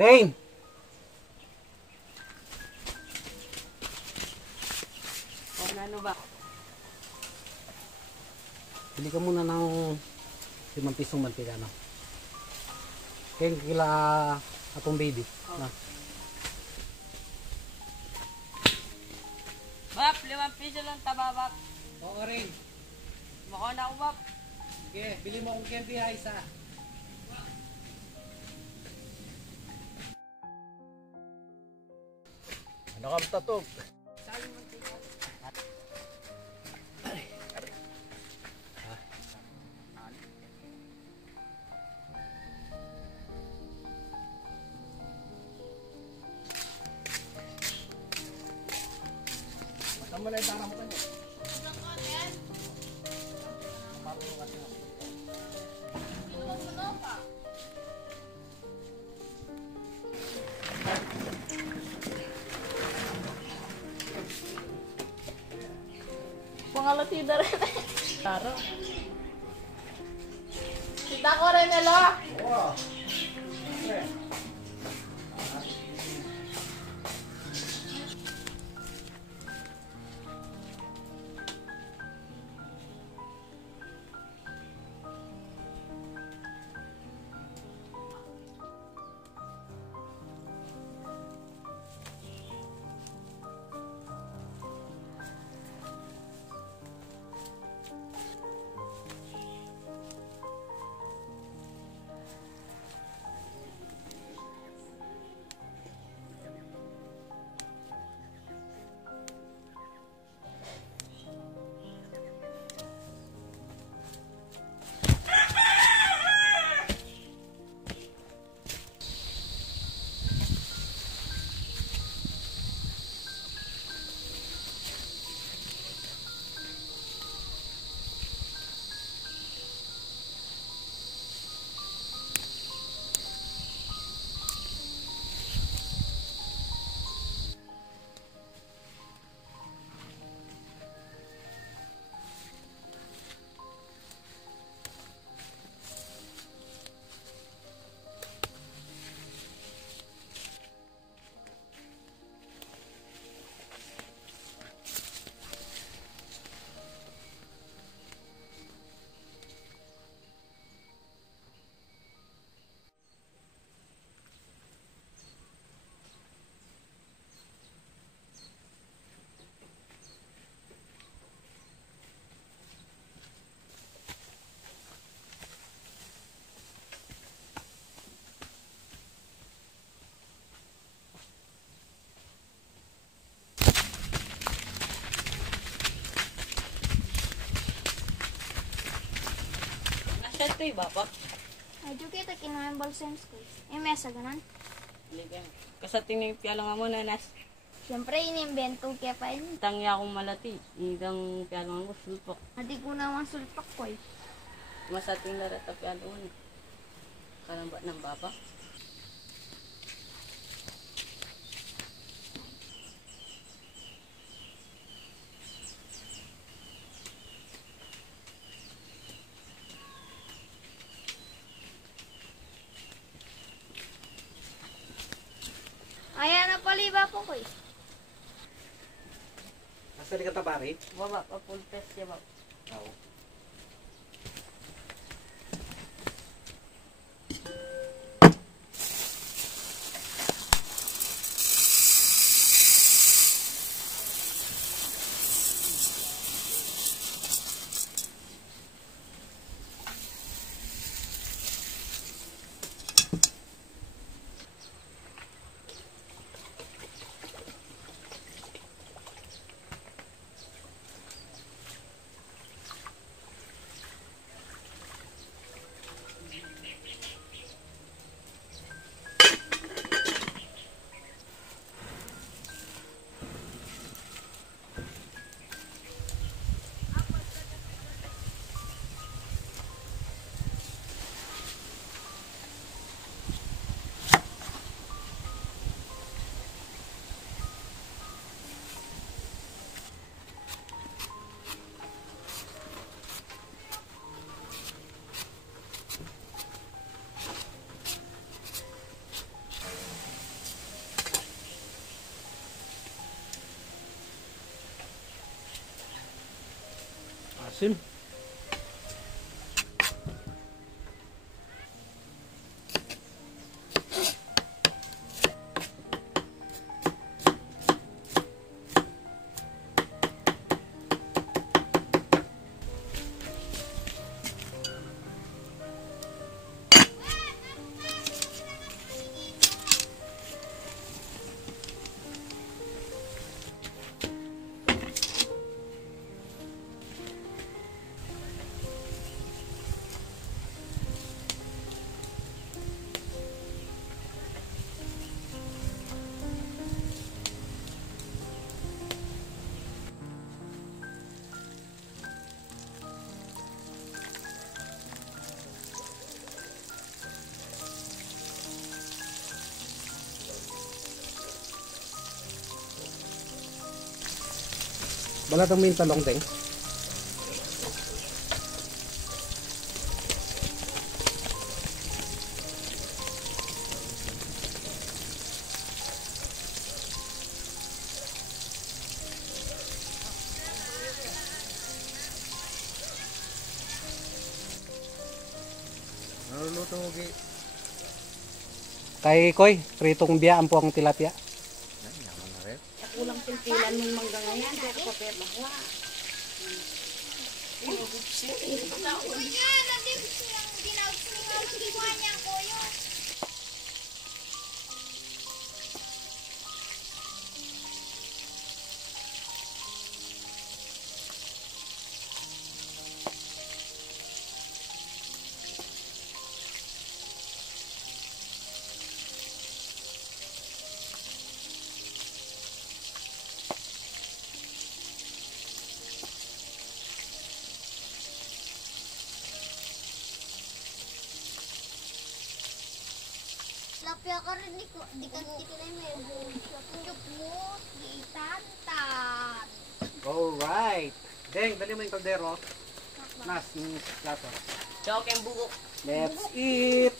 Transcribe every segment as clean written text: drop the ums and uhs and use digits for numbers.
Rain! Ano ba? Bili ka muna ng 5 pisong mantika, no? Kaya kila atong baby. Oh. Na. Bap, 5 piso lang taba, Bap. Oo, Rain. Mukha na ako, Bap. Okay, bili mo akong candy ha, isa. Ano ka tatog? Masama na yung tara mo kanyo. Pangalatida rin eh. Taro. Kita ko rin nila. Wow. Nasaan ito eh, Bapa? Medyo kita kinuha yung balsams ko. Yung mesa, ganun. Kasating na yung piyalo nga mo na nas. Siyempre, inimbento kaya pa yun. Tangya akong malati. Idang piyalo nga mo, sulpak. Hindi ko naman sulpak ko eh. Masating na rata piyalo nga. Karamba ng Bapa. Ayan na paliba po ko eh. Asa di ka tabari? Baba, full test siya, Bap. Oo. Asin. Balatang mo yung talong, Teng. Naluluto mo gi. Kay Koy, pritong biyaan po ang tilapia. Yaman na rin. Kulang pimpilan ng mangga ngayon. Kaya ko papel mahwa. Lapya ka rin, di ka na yung lapyok mo, di tantan. Alright. Deng, dali mo yung kaldero. Nas, yung plato. Chok yung bugok. Let's eat!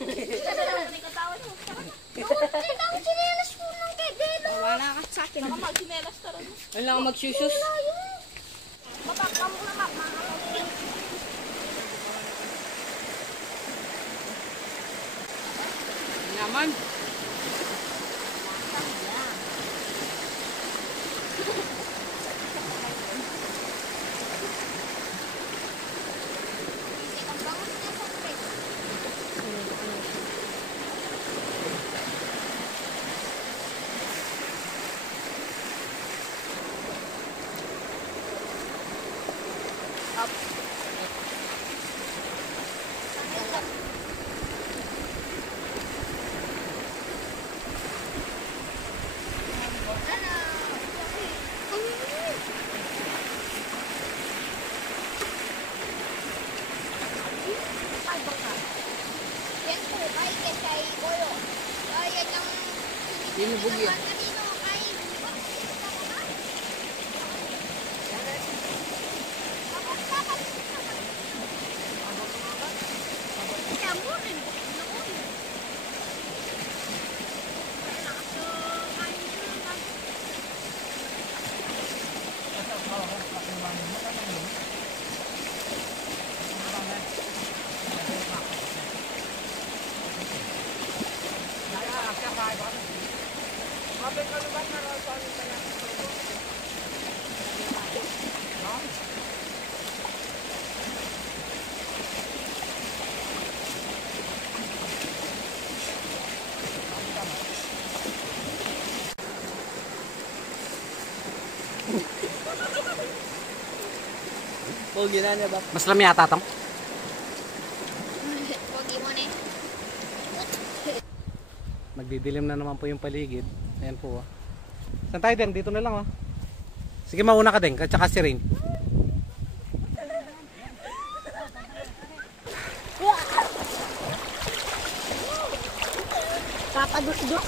Hindi ka ang chinelas ko ng kedelo. Wala ka sa akin. Baka magsinelas tara. Wala lang magsusus. Mapakla mo na makakalaw. Naman. Ang bangus niya sa pre. Yan po, ay kay Goyo. Ay, yan ang... Yun yung bugyo. Kanino, ay... Pogi na niya ba? Mas lami ata tong. Pogi mo na eh. Magdidilim na naman po yung paligid. Ayan po. Saan tayo, Deng? Dito na lang. Sige, mauna ka, Deng. At saka si Rain. Papaduk-duk.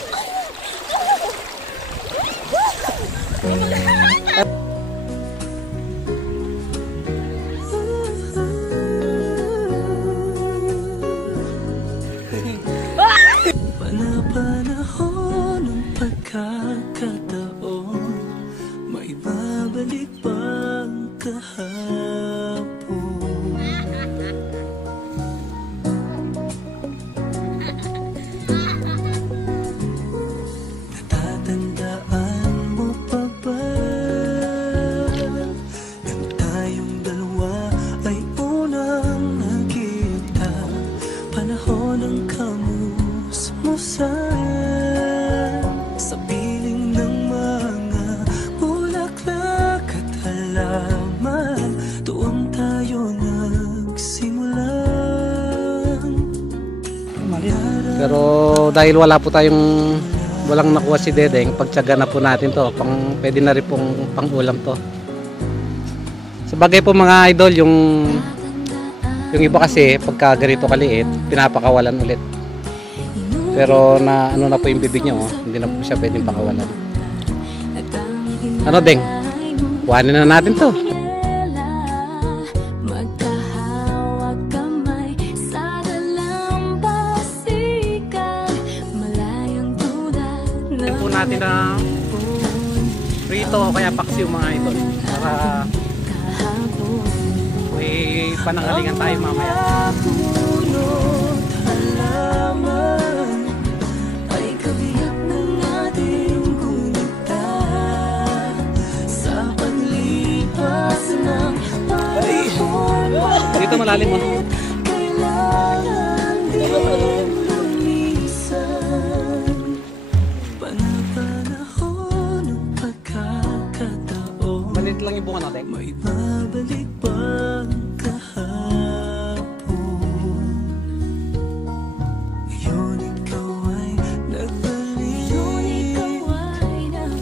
Panahon ng pagkakataon, maibabalik bang kahapon. Natatandaan mo pa ba nang tayong dalawa ay unang nagkita? Panahon ng kamusmusan sa piling ng mga bulaklak at halaman. Doon tayo nagsimulan. Pero dahil walang nakuha si Dedeng, pagtsaga na po natin to. Pwede na rin pong pang-ulam to. Sa bagay po mga idol, yung iba kasi pagka ganito kaliit, pinapakawalan ulit. Pero na ano na po yung bibig niya, oh. Hindi na po siya pwedeng pakawalan. Ano, Deng? Kuhanin na natin to. Magkahawak kamay sa dalampasigan, malayang tulad Ito po natin na prito o kaya paksiw mga idol. Para may pananggalingan tayo mamaya. punot halaman ay kabiyak ng ating gunita sa paglipas ng panahon. Dito malalim mo. Kailangan din lumisan, panahon ng pagkakataon. Malit lang yung bunga natin. May babalik bang kahapon? Ngayon ikaw ay nagbalik, at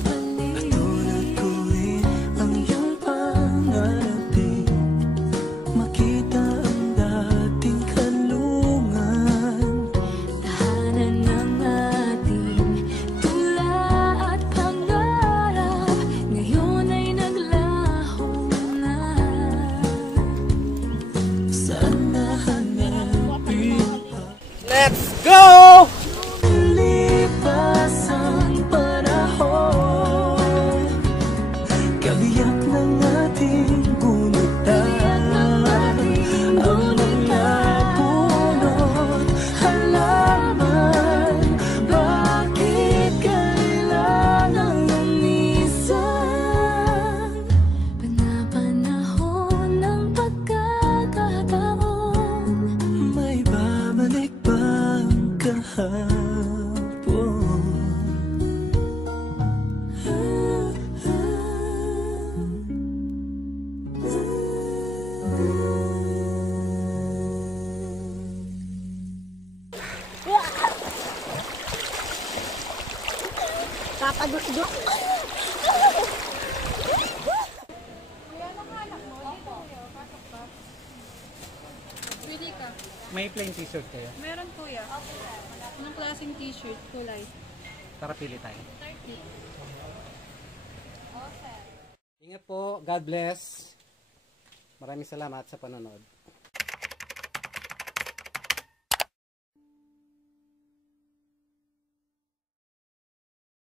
tulad ko rin ang iyong pangarapin. Makita ang dating kanlungan, tahanan ng ating tula at pangarap. Ngayon ay naglaho na. Saan nahanapin Let's go! lipas ang panahon? Kabiyak ng ating gunutan, ang mga punot halaman. Bakit kailangang lumisan? Panapanahon ng pagkakataon, may babalik bang kahapon? Papaduk-duk. Pwede ka. May plain t-shirt kayo. Meron kuya. Anong klaseng t-shirt? Kulay. Tara pili tayo. Ingat po. God bless. Maraming salamat sa panonood.